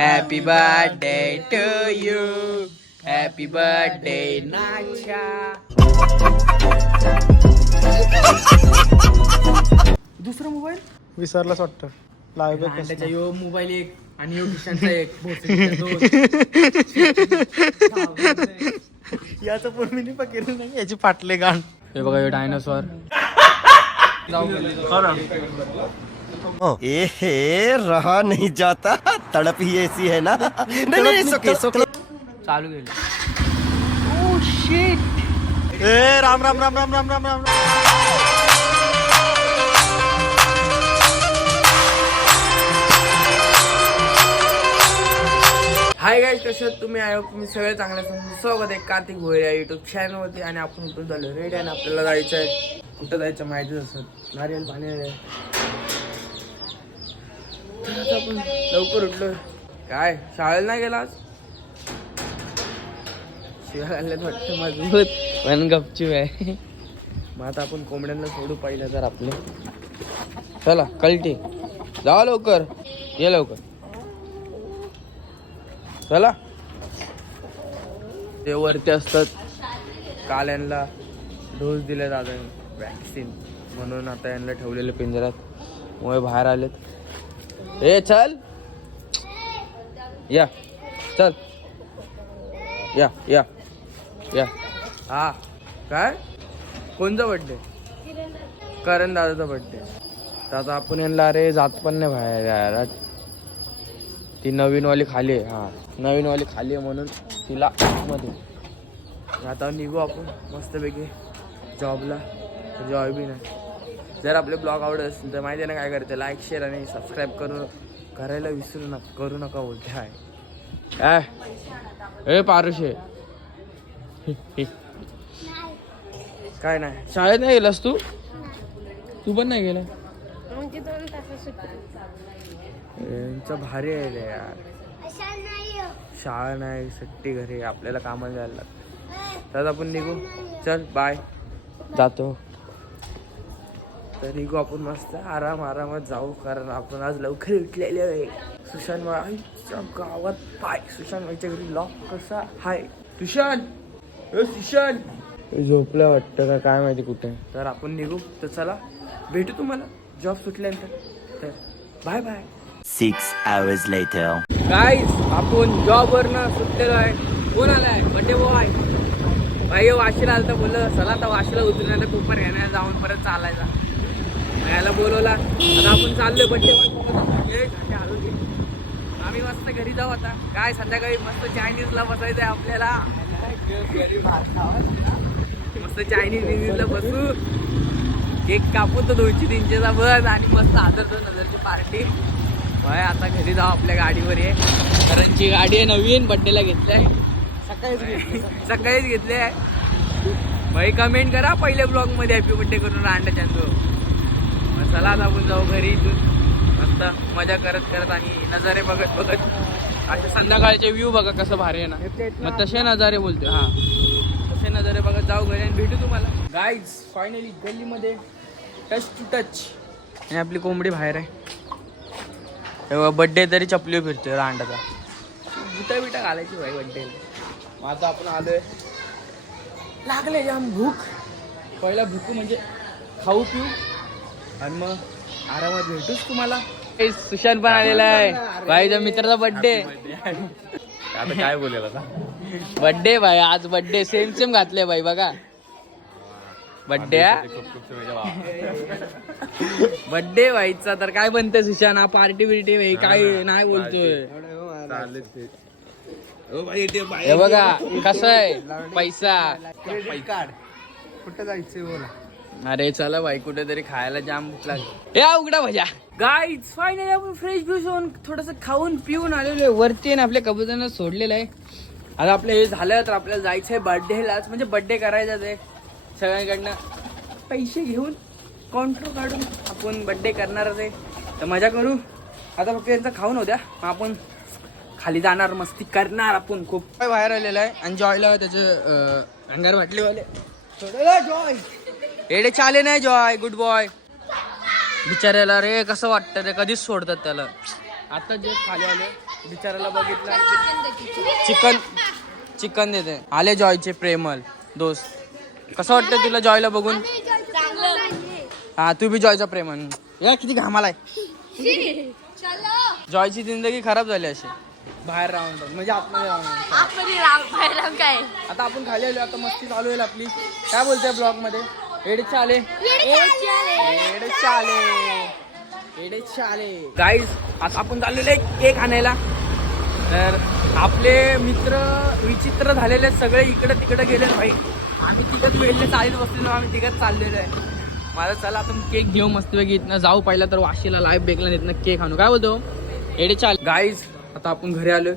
Happy birthday to you. Happy birthday नाचा. दुसरा mobile विसरलाच वाटतं. त्याचा यो मोबाईल एक आणि यो किशनचा एक याचं पण मी नाही पकडलं नाही. याची फाटले गाण. हे बघा डायनासॉर. ए रहा नहीं जाता, तड़प ही ऐसी है ना. नहीं सोके चालू केलं. ए राम राम राम राम राम राम राम. हाय गाईज, कसे आहात तुम्ही? आय होप तुम्ही सगळे चांगले असाल. स्वागत आहे कार्तिक भोयर या युट्यूब चॅनलवरती. आणि आपण उठून झालो रेडी आणि आपल्याला जायचं आहे. कुठं जायचं माहितीच असत. नारियल पाणी आहे. तर आता आपण लवकर उठलो. काय शाळेला नाही गेला आज? शिवाय घालण्यात वाटतं मजबूत पण गपचूप आहे. मग आता आपण कोंबड्यांना सोडू पाहिलं तर आपले. चला कल्टी जावा लवकर. ये लवकर चला. ते वरती असतात. काल यांना डोस दिले दादा वॅक्सिन म्हणून आता यांना ठेवलेले पिंजऱ्यात. मुळे बाहेर आलेत. ए चल या चल या या या. हा काय कोणता बड्डे? करण दादाचा बड्डे. तर आता आपण यांना अरे जात पण नाही बाहेर यार. ती नवीनवाली खाली आहे. हा नवीनवाली खाली आहे म्हणून तिला मध्ये. आता निघू आपण मस्तपैकी जॉबला. जॉब बी नाही. जर आपले ब्लॉग आवडत असेल तर माहिती आहे ना काय करते. लाईक शेअर आणि सबस्क्राईब करायला विसरू करू नका बोलते आहे काय. ए पारुशे काय नाही. शाळेत नाही गेलास तू? तू पण नाही गेला? यांचं भारी आहे रे यार. शाळा नाही सुट्टी घरी. आपल्याला कामाला जायला लागतं. तर आपण निघू. चल बाय. जातो तर निघू आपण मस्त आरामात जाऊ. कारण आपण आज लवकर उठलेले आहे. सुशांत आईच्या गावात पाय. सुशांत आईच्या घरी लॉक कसा हाय. सुशांत सुशांत झोपला वाटतं का काय माहिती कुठे. तर आपण निघू. तर चला भेटू तुम्हाला जॉब सुटल्यानंतर. तर bye bye. 6 hours later. Guys आपण जॉबवरनं सुटलेलो आहे. कोण आलाय? बड्डे बॉय भाई वाशीला आलं तर बोललं चला आता वाशीला उतरण्याचा कुपर घेण्याला जाऊन परत चालायचा. याला बोलवला. आता आपण चाललोय बड्डे बॉय. आम्ही मस्त घरी जाऊ आता. काय संध्याकाळी मस्त चायनीजला बसायचंय आपल्याला. मस्त चायनीजला बसू. केक कापू तर 200-300चा बस आणि मस्त 1000-2000ची पार्टी. भाई आता घरी जाऊ. आपल्या गाडीवर ये. करणची गाडी आहे नवीन. बड्डेला घेतलाय. सकाळीच घेतले आहे. भाई कमेंट करा पहिल्या ब्लॉग मध्ये हॅपी बड्डे करून रांडा चांदो. चला आता आपण जाऊ घरी. इथून मस्त मजा करत आणि नजारे बघत असे संध्याकाळचे व्ह्यू बघा कसं भारी आहे ना. मग तसे नजारे बोलते. हा तसे नजारे बघत जाऊ घरी आणि भेटू तुम्हाला. गाईज फायनली गल्लीमध्ये टच टू टच. आणि आपली कोंबडी बाहेर आहे. तेव्हा बड्डे तरी चपली फिरतोय रांडाचा. बुटा बिटा घालायची भाई बड्डेला. मग आता आपण आलोय. लागले जाम भूक. पहिला भूक म्हणजे खाऊ पिऊ आणि मग आरामात भेटूच तुम्हाला. सुशांत पण आलेला आहे. भाईच्या मित्राचा बड्डे. आता काय बोलेल आता. बड्डे भाई आज. बड्डे सेम घातले भाई बघा. बड्डे बड्डे व्हायचा तर काय बनते सुशांत. हा पार्टी बिर्टी भाई काय नाही बोलतोय. हे बघा कसं आहे पैसा. कुठं जायचं बोला. अरे चला भाई कुठेतरी खायला जाम भूक लागली. या उघडा भजा. गाईज फायनली आपण फ्रेश ज्यूस होऊन थोडस खाऊन पिऊन आलेलो आहे वरती. आणि आपल्या कबूतरांना सोडलेलं आहे. आता आपलं हे झालं तर आपल्याला जायचंय बर्थडेलाच. म्हणजे बर्थडे करायचाच आहे. सगळ्यांकडनं पैसे घेऊन कॉन्ट्रो काढून आपण बर्थडे करणारच आहे. तर मजा करू. आता फक्त यांचा खाऊन होत्या. मग आपण खाली जाणार मस्ती करणार. आपण खूप बाहेर आलेला आहे. आणि जॉयला त्याचे अंगार वाटलेवाले जॉय एडे चाले नाही. Joy good boy. बिचाऱ्याला रे कसं वाटतं रे. कधीच सोडतात त्याला. आता जे खाली आले बिचाराला बघितलं चिकन देते. आले जॉयचे प्रेमल दोस्त. कसं वाटतं तुला जॉयला बघून? हा तू बी जॉयचा प्रेमल. या किती घामालाय. जॉयची जिंदगी खराब झाली अशी बाहेर राहून म्हणजे आतमध्ये राहून. आता आपण खाली आलो. आता मस्ती चालू होईल आपली. काय बोलतोय ब्लॉग मध्ये? एडेचे आले गाईज. आता आपण चाललेले केक आणायला. तर आपले मित्र विचित्र झालेले सगळे इकडे तिकडे गेले भाई. आम्ही तिघत वेळले चालीत बसलेलो. आम्ही तिघत चाललेलो आहे. माझा चला आपण केक घेऊ मस्तपैकी. इथनं जाऊ पहिला तर वाशीला लाईव्ह बेकला इथनं केक आणू. काय बोलतो एडेचे आले गाईज. आता आपण घरी आलो.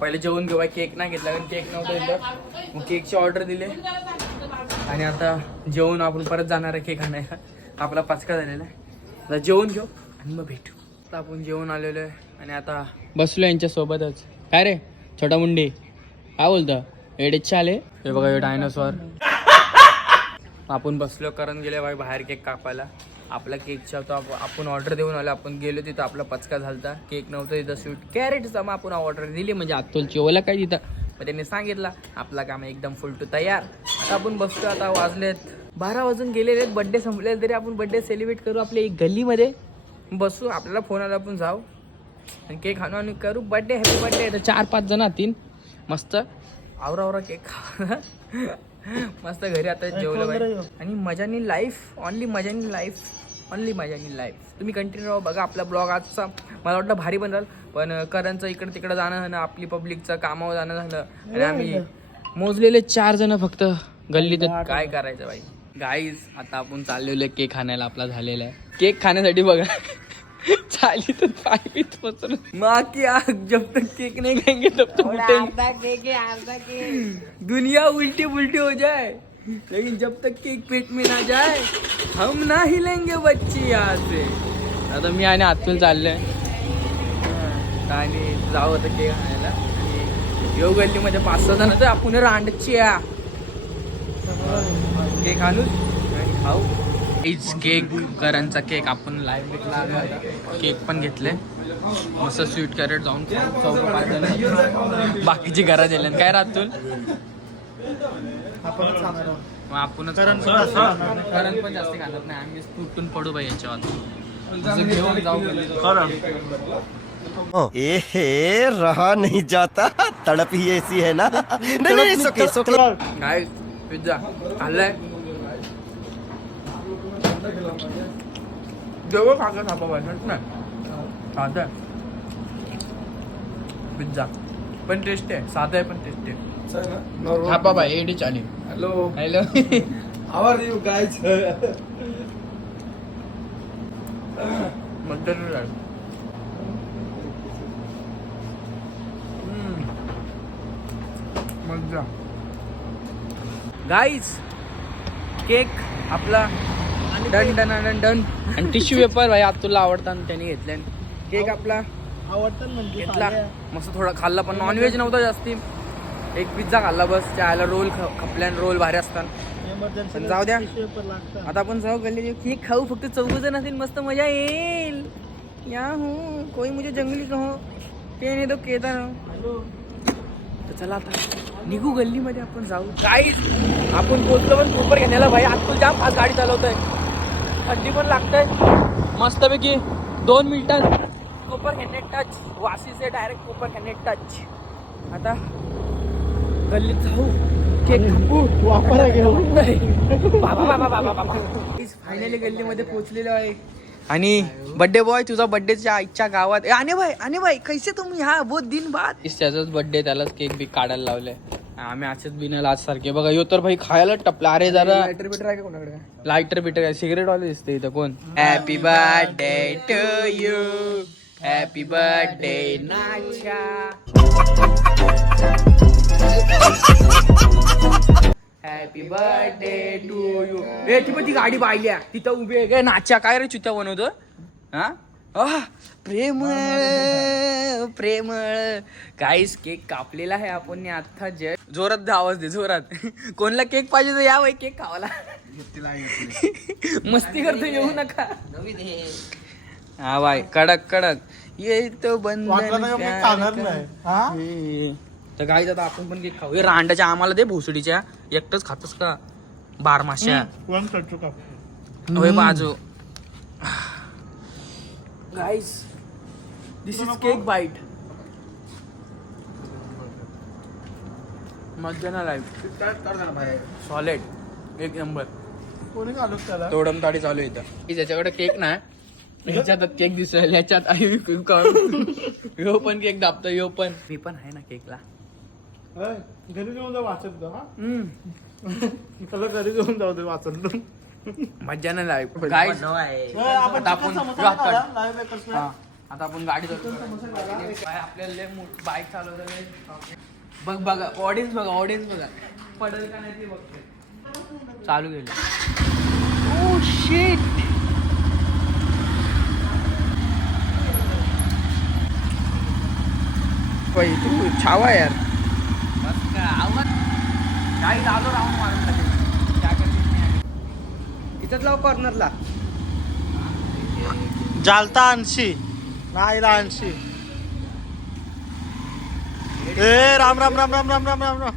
पहिले जेवण घेऊ. केक नाही घेतला कारण केक नव्हतं इथं. मग केकची ऑर्डर दिली आणि आता जेवण आपण परत जाणार आहे केक आणायला. आपला पाचका झालेला आहे. आता जेवण घेऊ आणि मग भेटू. आता आपण जेवण आलेलो आहे आणि आता बसलो यांच्या सोबतच. काय रे छोटा मुंडी काय बोलतं? एडेचे आले. हे बघा हे डायनासॉर. आपण बसलो कारण गेले बाई बाहेर केक कापायला. आपला केकचा होता. आपण ऑर्डर देऊन आलो. आपण गेलो तिथं आपला पचका झालता. केक नव्हतं तिथं. स्वीट कॅरेटचा मग आपण ऑर्डर दिली म्हणजे अतुलची ओला काय तिथं. मग त्यांनी सांगितलं आपला काम एकदम फुल टू तयार. आता आपण बसतो. आता वाजलेत 12 वाजून गेलेले आहेत. बड्डे संपले तरी आपण बड्डे सेलिब्रेट करू आपल्या एक गल्लीमध्ये बसू. आपल्याला फोन आला आपण जाऊ आणि केक आणू आणि करू बड्डे. Happy birthday. तर 4-5 जण असतील. मस्त आवरा केक खा. मस्त घरी आता जेवलं पाहिजे आणि मजानी लाईफ. ओनली मजानी लाईफ. तुम्ही कंटिन्यू राहा बघा आपला ब्लॉग. आजचा मला वाटतं भारी बनल. पण करणचं इकडं तिकडं जाणं झालं. आपली पब्लिकचं कामावर जाणं झालं आणि आम्ही मोजलेले 4 जण फक्त गल्लीत. काय करायचं बाई. गाईज आता आपण चाललेलो केक खाण्याला. आपला झालेला आहे. केक खाण्यासाठी बघा चाली तर पाय पसरून माँ की आग. जब तक केक नहीं खाएंगे तब तक दुनिया उल्टी पुल्टी हो जाए लेकिन जब तक केक पेट में ना जाए हम ना हिलेंगे बच्ची यहाँ से. आता मी आणि अतुल चाललोय आणि जाऊ आता केक खाण्याला. आणि यो गल्लीमध्ये 5-6 जण तर आपण रांडच्या केक आणू आणि खाऊ. इज केक करणचा केक आपण लाईव्ह बेकला आलो होता. केक पण घेतले मस्त. स्वीट कॅरेट जाऊन 4-5 जण. बाकीची घरात गेले काय राहतून आपणच. करण पण जास्त घालत नाही. आम्ही तुटून पडू बाई याच्यावर. घेऊन जाऊ. ए रहा नहीं जाता. तड़प ही ऐसी है ना. नहीं सोके काय पिझ्झा खाल्लाय. जेवढं खाल्लं खापा पाहिजे नाही. साधं आहे पिझ्झा पण टेस्ट आहे. साधं आहे पण टेस्ट आहे. खापा बाय एडी चाली. Hello how are you guys. Mutton मज्जा. गाईज केक आपला डन आणि टिश्यू पेपर भाई आता तुला आवडतात त्यांनी घेतले. केक आपला आवडतात घेतला मस्त. थोडा खाल्ला पण नॉनव्हेज नव्हता जास्ती. एक पिझ्झा खाल्ला बस. त्याला रोल खपल्यान रोल भारी असतात. पण जाऊ द्या आता आपण जाऊ गल्ली केक खाऊ. फक्त 4 जण असतील मस्त मजा येईल. या हूँ कोई मुझे जंगली कहो ते नाही तो केदार. तर चला आता निघू गल्लीमध्ये आपण जाऊ. गाईज आपण पोचलो पण कोपर घेण्याला भाई. अतुल जाम फास्ट गाडी चालवतोय. थंडी पण लागतंय मस्तपैकी. 2 मिनिटात कोपर घेणे टच. वाशी से डायरेक्ट कोपर घेणे टच. आता गल्लीत जाऊ केक कापू. वापरा घेऊ फायनली गल्लीमध्ये पोहोचलेलो आहे. आणि बर्थडे बॉय तुझा बर्थडेच्या आईच्या गावात. आने भाई कैसे तुम यहाँ बहुत दिन बाद. त्याचाच बर्थडे त्यालाच केक बी काढायला लावलाय. आम्ही असेच बिना आज सारखे बघा. यो तर भाई खायला टपला. अरे जरा लायटर बिटर आहे का कोणाकडे? लायटर बिटर सिगरेट वाले दिसते इथं. कोण? Happy birthday to you. Happy birthday नाचा. Happy birthday to you. ए ती गाडी पाहिल्या तिथं उभी आहे काय नाच्या. काय रे चुत्या बनवतो हा. प्रेमळ गाईस केक कापलेला आहे आपण आता. जोरात आवाज दे जोरात. कोणला केक पाहिजे तर या भाई केक खावाला. मस्ती करतो येऊ नका. हा बाय कडक ये तो बंधन वाटलं ना मी प्यार खाणार का. नाही हा तर गाईज आता आपण पण केक खाऊ. हे रांडाच्या आम्हाला दे भोसडीच्या. एकटंच खातोस का बारमाश्या वन करतो का होय बाजू. Guys this is cake bite. मजा ना लाईफ सॉलिड एक नंबर. कोणी घालू त्याला तोडम ताडी चालू आहे इथं. ज्याच्याकडे केक नाही ह्याच्यात केक दिसतोय ह्याच्यात ह्यो पण केक दाबतो ह्यो पण. मी पण आहे ना केकला. होय, घरी घेऊन जाऊ वाचत हा त्याला घरी घेऊन जाऊ दे वाचत मज्जा नाही लाईफ गाईज. आपण आता आपण चिकन समोसा drop खायला, कर. live bakers ला. हा, आता आपण गाडी आपल्याला बाईक चालवतो. बघ बघा ऑडियन्स बघा पडेल का नाही ते बघते. चालू गेलं. Oh shit. तू छावा यार. मस्त आवाज काही आलो राहून मारून इथंच लाव कॉर्नरला. जालता 80 नाहीला 80. ए राम राम राम राम राम राम राम राम.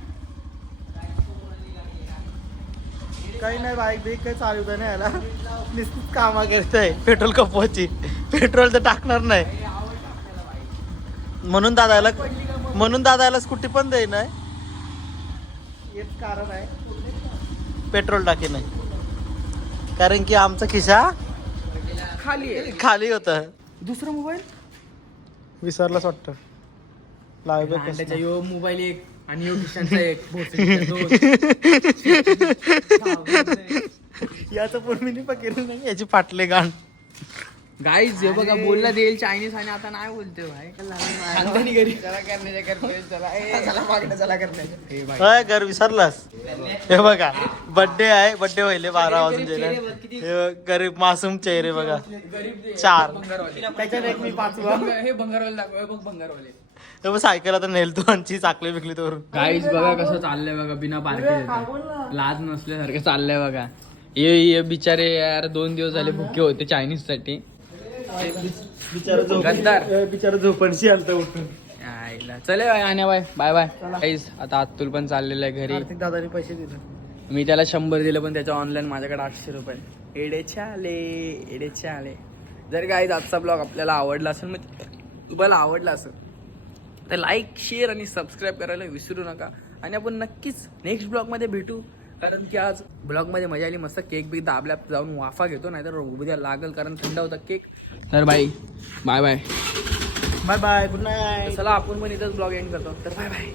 काही नाही बाईक बिक काही चालू नाही याला नुसतीच कामा करतोय. पेट्रोल कपवायची पेट्रोल तर टाकणार नाही म्हणून दादाला स्कूटी पण देई नाही. हेच कारण आहे पेट्रोल टाकी नाही कारण की आमचा खिसा खाली होता. दुसरा मोबाईल विसरलाच वाटतं. लाईव्ह यो मोबाईल एक आणि यो किशनचा एक भोसडीचा दोन. याचं पण मी केलं नाही याची फाटले गाण. गाईज हे बघा बोलला देईल चायनीज आणि आता नाही बोलतोय भाई. खानदानी घरी होय घर विसरलास. हे बघा बर्थडे आहे. बर्थडे व्हायले 12 वाजून गेले. हे गरीब मासूम चेहरे बघा 4. त्याच्यात एक मी 5. हे भंगारवाले दाखव. बघ भंगारवाले. हे बघ सायकल आता नेलतो आणि चाकली बिकली तर. गाईज बघा कसं चाललंय बघा बिना पार्टी लाज नसल्यासारखं चाललंय बघा. ये बिचारे यार 2 दिवस झाले भुके होते चायनीज साठी. गद्दार बिचारा झोपणशी आलता उठून. चले बाय आण्या बाय बाय बाय. गाईज आता अतुल पण चाललेलं आहे घरी. कार्तिक दादानी पैसे दिले. मी त्याला 100 दिलं पण त्याच्या ऑनलाईन माझ्याकडे 800 रुपये. एडेचे आले. जर गाईज आजचा ब्लॉग आपल्याला आवडला असेल म्हणजे तुम्हाला आवडला असेल तर लाईक शेअर आणि सबस्क्राईब करायला विसरू नका. आणि आपण नक्कीच नेक्स्ट ब्लॉगमध्ये भेटू कारण की आज ब्लॉगमध्ये मजा आली. मस्त केक बी दाबल्या जाऊन वाफा घेतो नाही तर उद्या लागल कारण थंड होता केक. तर bye bye bye bye good night. चला आपण पण इथंच ब्लॉग एंड करतो. तर बाय बाय.